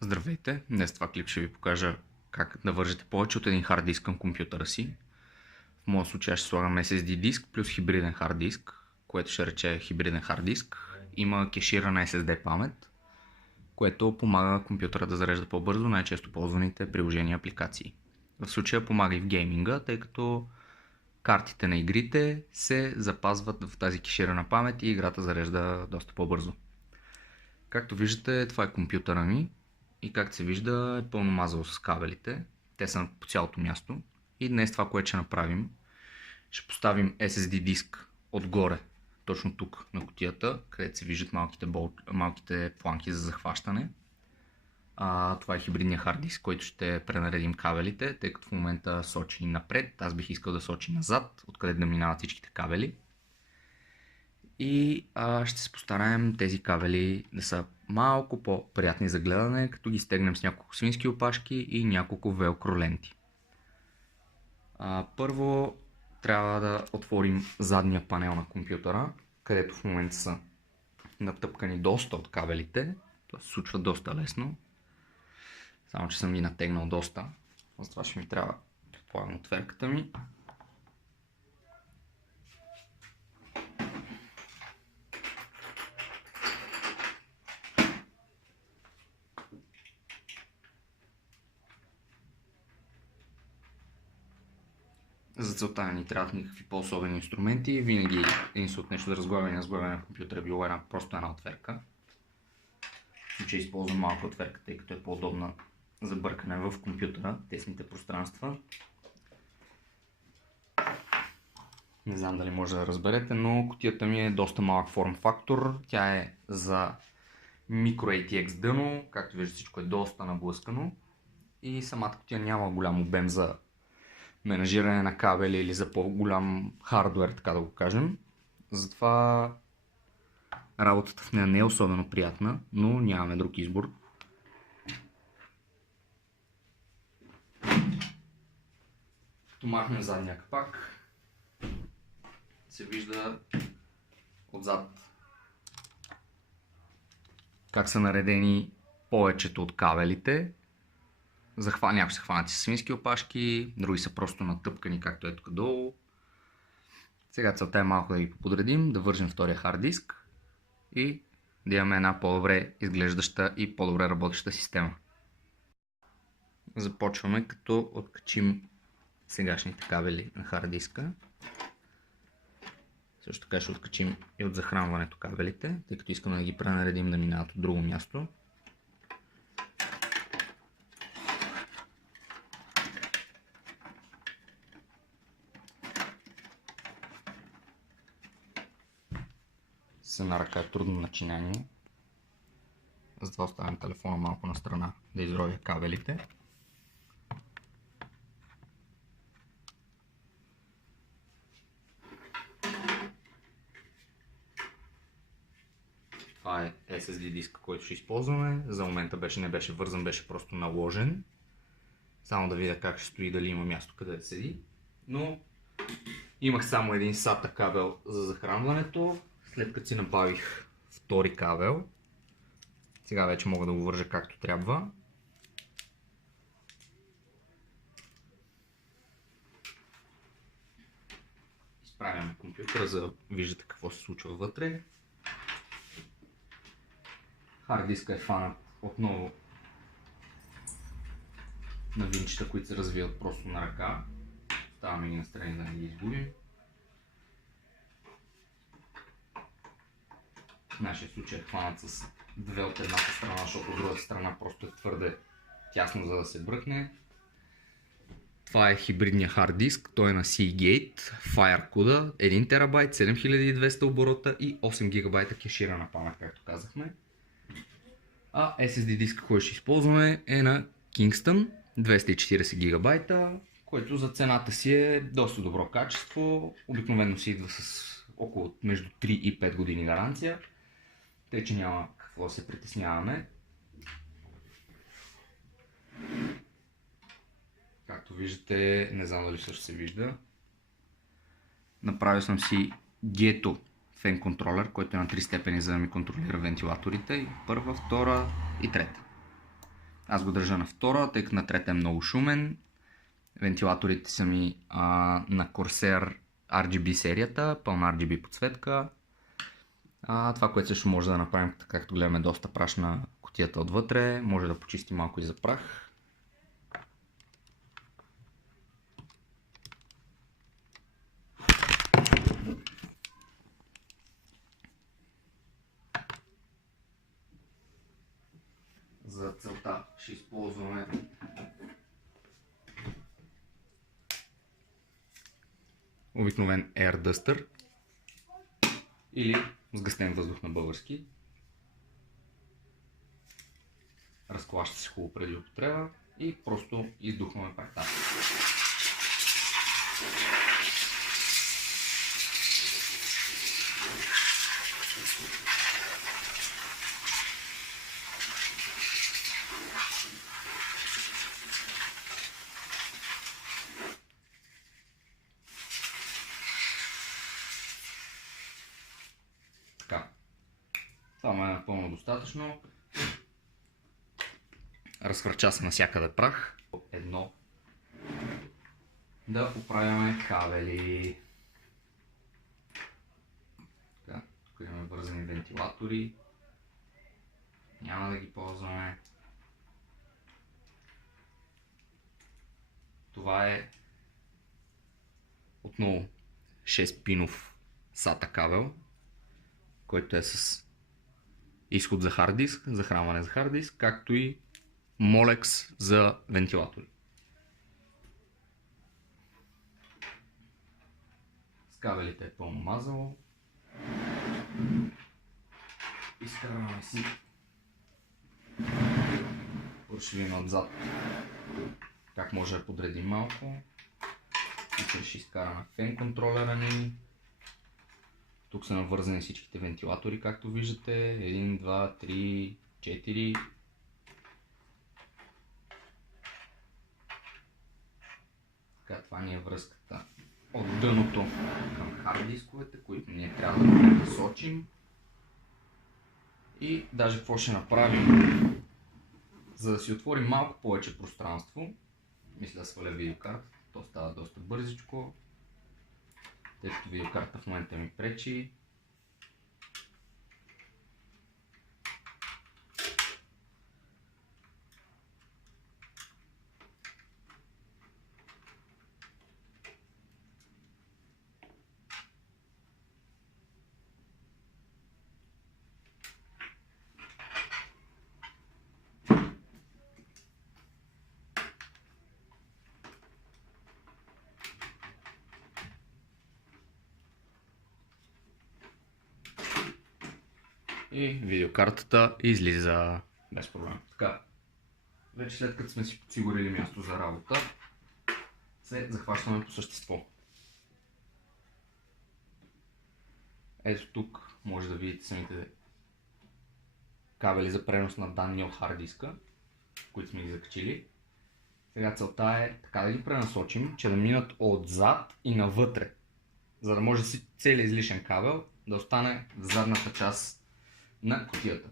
Здравейте! Днес това клип ще ви покажа как да вържете повече от един хард диск към компютъра си. В моя случай ще слагам SSD диск плюс хибриден хард диск, което ще рече хибриден хард диск. Има кеширана SSD памет, което помага компютъра да зарежда по-бързо най-често ползваните приложения и апликации. В случая помага и в гейминга, тъй като картите на игрите се запазват в тази кеширана памет и играта зарежда доста по-бързо. Както виждате, това е компютъра ми и както се вижда е пълно мазало с кабелите. Те са по цялото място. И днес това, което ще направим, ще поставим SSD диск отгоре, точно тук на кутията, където се виждат малките планки за захващане. Това е хибридния хард диск, който ще пренаредим кабелите, тъй като в момента сочи напред. Аз бих искал да сочи назад, откъде да минават всичките кабели. И ще се постараем тези кабели да са малко по-приятни за гледане, като ги стегнем с няколко свински опашки и няколко велкро ленти. Първо трябва да отворим задния панел на компютъра, където в момента са натъпкани доста от кабелите. Това се случва доста лесно. Само че съм ги натегнал доста. Затова ще ми трябва предполагам отверката ми. За целта ни трябват никакви по-особени инструменти. Винаги единствено от нещо за разглавяне на компютъра е било просто една отверка. В случай използвам малка отверка, тъй като е по-удобна за бъркане в компютъра, тесните пространства. Не знам дали може да разберете, но кутията ми е доста малък форм фактор. Тя е за микро ATX дъно, както виждате всичко е доста наблъскано. И самата кутия няма голям обем за менажиране на кабели или за по-голям хардуер, така да го кажем. Затова работата в нея не е особено приятна, но нямаме друг избор. Като махнем задния капак, се вижда отзад как са наредени повечето от кабелите. Някои са хванати с свински опашки, други са просто натъпкани, както е тук долу. Сега целта е малко да ги подредим, да вържем втория хард диск и да имаме една по-добре изглеждаща и по-добре работеща система. Започваме като откачим сегашните кабели на хард диска. Също така ще откачим и от захранването кабелите, тъй като искаме да ги пренаредим да минават от друго място. С една ръка е трудно начинание. Затова оставям телефона малко на страна да изровя кабелите. Това е SSD диска, който ще използваме. За момента не беше вързан, беше просто наложен. Само да видя как ще стои, дали има място къде да седи. Но имах само един SATA кабел за захранването. След като си набавих втори кабел, сега вече мога да го вържа както трябва. Изправяме компютъра, за да виждате какво се случва вътре. Хард диска е фанат отново на винчета, които се развиват просто на ръка. Ставаме ги настрани да не ги изгубим. В нашия случай е хванат с две от едната страна, защото от другата страна просто е твърде тясно, за да се бръкне. Това е хибридния хард диск, той е на Seagate, Fire CUDA, 1 TB, 7200 оборота и 8 ГБ кеширана памет, както казахме. А SSD диска, който ще използваме е на Kingston, 240 ГБ, който за цената си е доста добро качество. Обикновено си идва с около между 3 и 5 години гаранция. Тъй, че няма какво да се притесняваме. Както виждате, не знам дали също се вижда. Направил съм си Geto фен контролер, който е на 3 степени, за да ми контролира вентилаторите. Първа, втора и трета. Аз го държа на втора, тъй като на трета е много шумен. Вентилаторите са ми на Corsair RGB серията, пълна RGB подсветка. Това, което също може да направим, както гледаме, доста прашна кутията отвътре, може да почисти малко и за прах. За целта ще използваме обикновен Air Duster или сгъстен въздух на български. Разклаща се хубаво преди употреба и просто издухваме прахта. Така. Това е напълно достатъчно. Разхвърча се навсякъде прах. Едно. Да оправяме кабели. Така, тук имаме вързани вентилатори. Няма да ги ползваме. Това е отново 6-пинов SATA кабел, който е с изход за хард диск, захранване за хард диск, както и Molex за вентилатори. С кабелите е пълно мазало. Изкарваме си пуршевина отзад. Как може да подредим малко. Тук ще изкараме фен контролера ни. Тук са навързани всичките вентилатори, както виждате. 1, 2, 3, 4. Така, това ни е връзката от дъното към хард дисковете, които ние трябва да насочим. И даже какво ще направим, за да си отворим малко повече пространство. Мисля да сваля видеокартата, то става доста бързичко, тъй като видеокарта в момента ми пречи. И видеокартата излиза без проблем. Така, вече след като сме си подсигурили място за работа, се захващаме по същество. Ето тук може да видите самите кабели за пренос на данни от хард диска, които сме ги закачили. Сега целта е така да ги пренасочим, че да минат отзад и навътре, за да може целият излишен кабел да остане в задната част на кутията.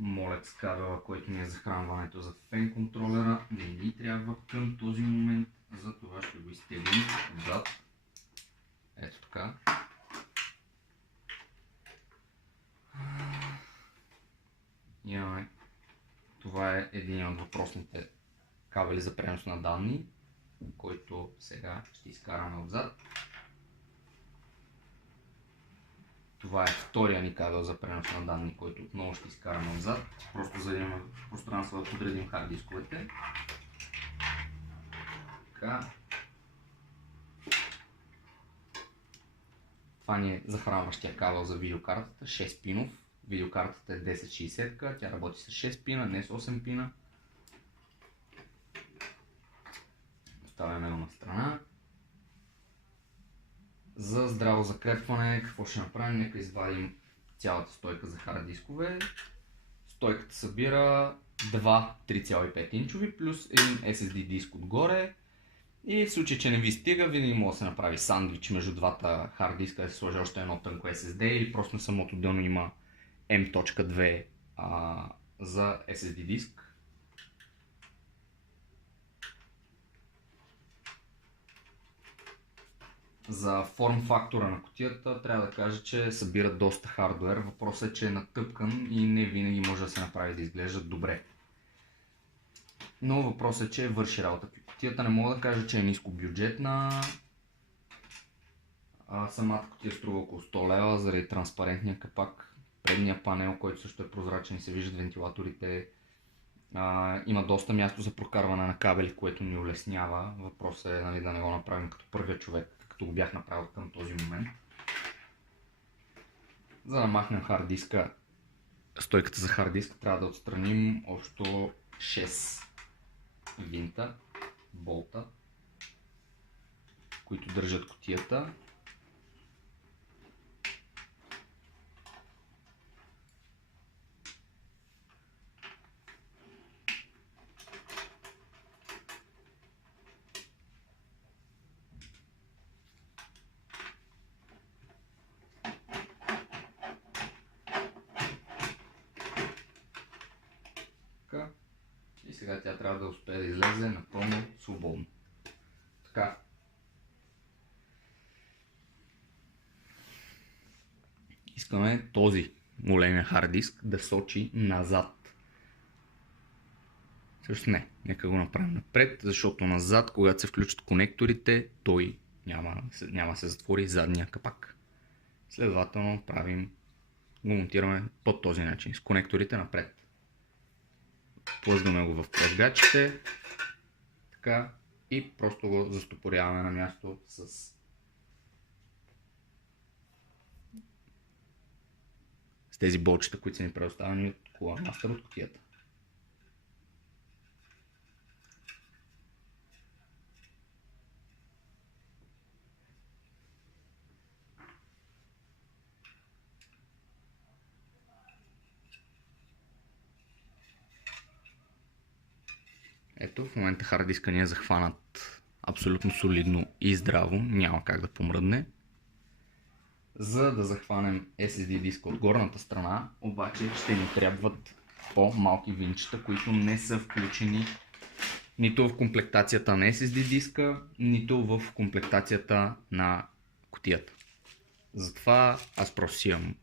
Molex кабела, който ни е захранването за фен контролера, не ни трябва към този момент, затова ще го изтеглим отзад. Ето така. Имаме. Това е един от въпросните кабели за пренос на данни, който сега ще изкараме отзад. Това е втория ни кабел за пренос на данни, който отново ще изкараме отзад, просто за да имаме пространство да подредим хард дисковете. Така. Това ни е захранващия кабел за видеокартата, 6 пинов. Видеокартата е 1060, тя работи с 6 пина, не с 8 пина. Оставяме го на страна. За здраво закрепване, какво ще направим? Нека извадим цялата стойка за хард дискове. Стойката събира два 3,5 инчови плюс един SSD диск отгоре И в случай, че не ви стига, винаги може да се направи сандвич между двата хард диска, да се сложи още едно тънко SSD или просто на самото дъно има M.2 за SSD диск. За форм фактора на кутията трябва да кажа, че събира доста хардуер. Въпросът е, че е натъпкан и не винаги може да се направи да изглежда добре. Но въпросът е, че върши работа. Кутията не мога да кажа, че е нискобюджетна. Самата кутия струва около 100 лева заради транспарентния капак. Предния панел, който също е прозрачен и се виждат вентилаторите. Има доста място за прокарване на кабели, което ни улеснява. Въпросът е, нали, да не го направим като първия човек, като го бях направил към този момент. За да махнем хард диска, стойката за хард диск, трябва да отстраним общо 6 винта, болта, които държат кутията. И сега тя трябва да успее да излезе напълно свободно. Така. Искаме този големия хард диск да сочи назад. Също не, нека го направим напред, защото назад, когато се включат конекторите, той няма да се затвори задния капак. Следователно го монтираме по този начин, с конекторите напред. Плъзгаме го в плъзгачите, така, и просто го застопоряваме на място с тези болчета, които са ни предоставени от Cooler Master от кутията. Ето, в момента хард диска ни е захванат абсолютно солидно и здраво, няма как да помръдне. За да захванем SSD диска от горната страна, обаче ще ни трябват по-малки винчета, които не са включени нито в комплектацията на SSD диска, нито в комплектацията на кутията. Затова аз просто си имам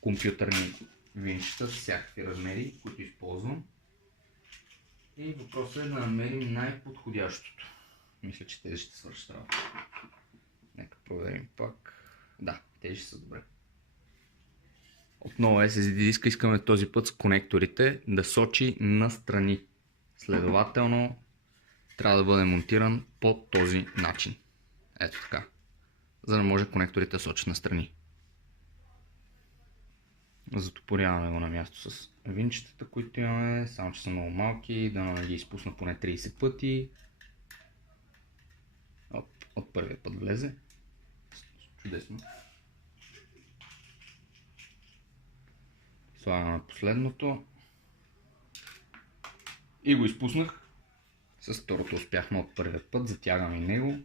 компютърни винчета с всякакви размери, които използвам. И въпросът е да намерим най-подходящото. Мисля, че тези ще свършат работа. Нека проверим пак. Да, тези ще са добре. Отново SSD диска искаме този път с конекторите да сочи настрани. Следователно трябва да бъде монтиран по този начин. Ето така. За да може конекторите да сочат настрани. Затопоряваме го на място с винчетата, които имаме, само че са много малки, да не ги изпусна поне 30 пъти. От първия път влезе. Чудесно. Слагаме последното. И го изпуснах. С второто успяхме от първия път, затягаме него.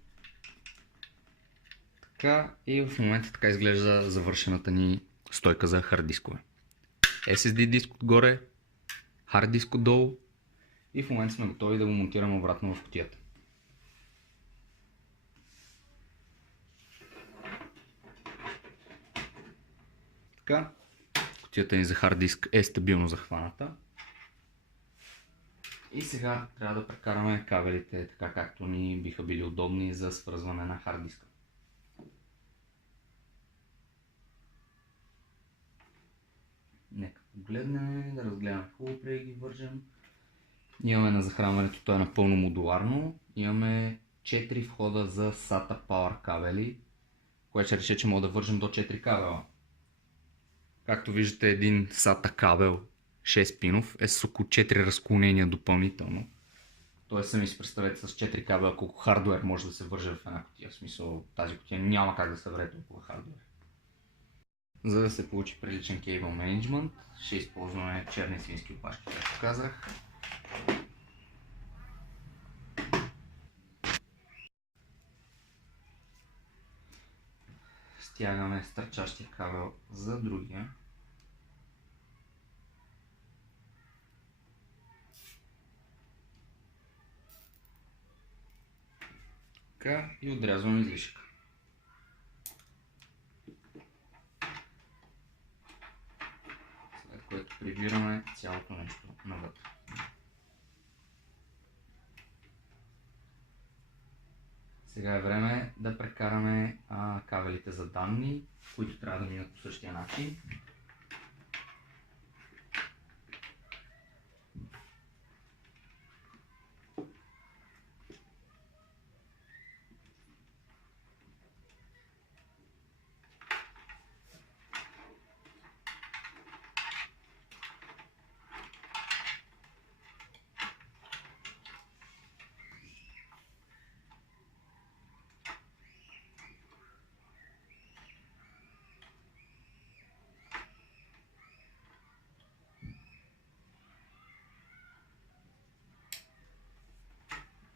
Така, и в момента така изглежда завършената ни стойка за хард дискове. SSD диск отгоре, хард диск отдолу и в момента сме готови да го монтираме обратно в кутията. Така, кутията ни за хард диск е стабилно захваната. И сега трябва да прекараме кабелите така както ни биха били удобни за свързване на хард диска. Нека погледнем, да разгледаме хубаво преди ги вържем. Имаме на захранването, то е напълно модуларно. Имаме 4 входа за SATA Power кабели, което ще рече, че мога да вържем до 4 кабела. Както виждате, един SATA кабел 6 пинов е с около 4 разклонения допълнително. Тоест сами си представете с 4 кабела колко хардуер може да се върже в една кутия. В смисъл, тази кутия няма как да се вреде толкова хардуер. За да се получи приличен кейбъл менеджмент, ще използваме черни свински опашки, както казах. Стягаме стърчащия кабел за другия. Така и отрязваме излишъка. След което прибираме цялото нещо навътре. Сега е време да прекараме кабелите за данни, които трябва да минат по същия начин.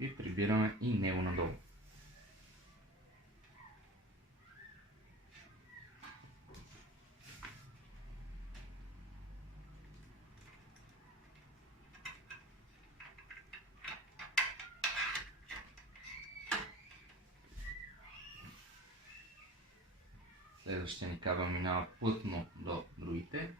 И прибираме и него надолу. Следващия ни кабел минава плътно до другите.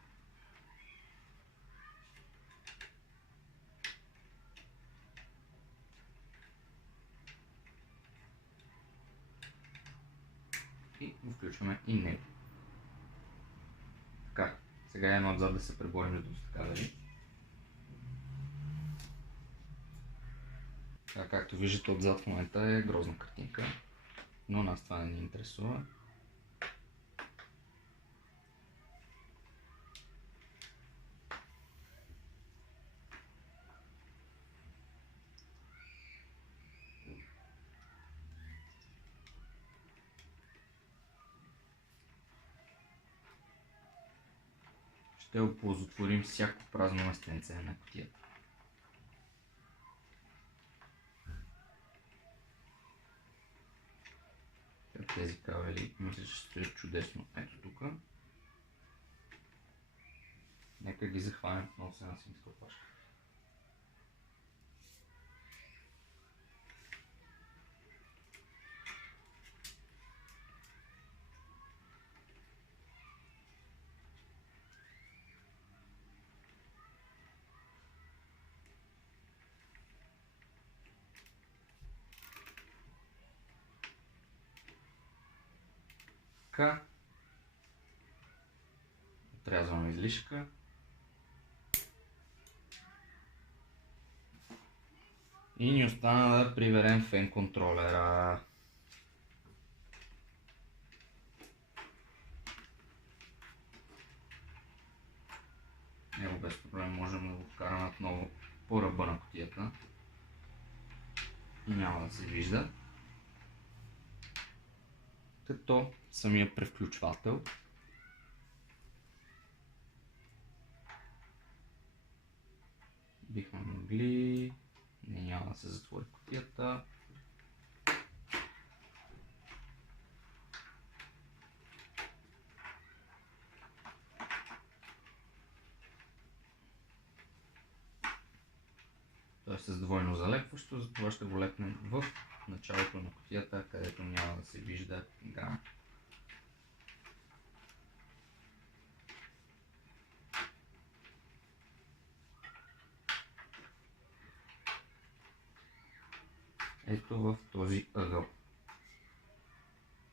И го включваме и него. Така, сега едно отзад да се преборим до доста кабели. Така, както виждате отзад в момента е грозна картинка, но нас това не ни интересува. Ще оползотворим всяко празно местенце на кутията. Тези кабели мисля, че стоят чудесно. Ето тук. Нека ги захванем отново с една свинска опашка. Така. Отрязваме излишъка. И ни остана да приберем фен контролера. Него без проблем можем да го вкараме отново по ръба на кутията. И няма да се вижда. Като самия превключвател бихме могли... няма да се затвори кутията. Той е с двойно залепващо, затова ще го лепнем в началото на кутията, където няма да се вижда грам. Ето в този ъгъл.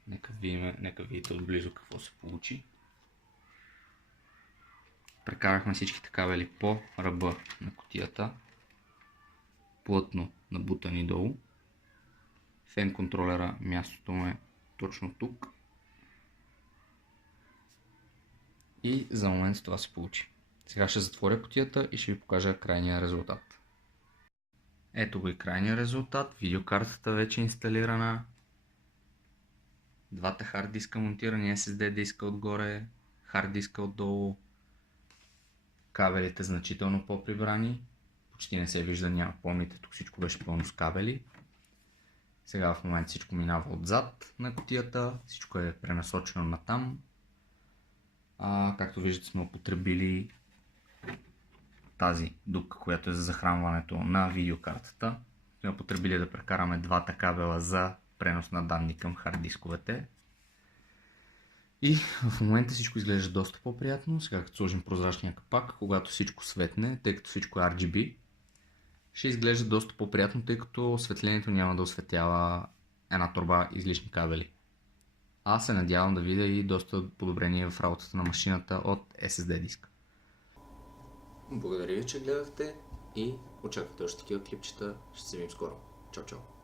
Нека видите отблизо какво се получи. Прекарахме всичките кабели по ръба на кутията, плътно набутани долу. Фен контролера мястото му е точно тук. И за момент това се получи. Сега ще затворя кутията и ще ви покажа крайния резултат. Ето го и крайния резултат. Видеокартата вече е инсталирана. Двата хард диска монтирани, SSD диска отгоре, хард диска отдолу. Кабелите значително по-прибрани. Почти не се вижда, няма. Помните, тук всичко беше пълно с кабели. Сега в момента всичко минава отзад на кутията, всичко е пренасочено натам. Както виждате, сме употребили тази дупка, която е за захранването на видеокартата. Сме употребили да прекараме двата кабела за пренос на данни към хард дисковете. И в момента всичко изглежда доста по-приятно. Сега като сложим прозрачния капак, когато всичко светне, тъй като всичко е RGB, ще изглежда доста по-приятно, тъй като осветлението няма да осветява една торба излишни кабели. Аз се надявам да видя и доста подобрение в работата на машината от SSD диск. Благодаря ви, че гледахте и очаквате още такива клипчета. Ще се видим скоро. Чао, чао!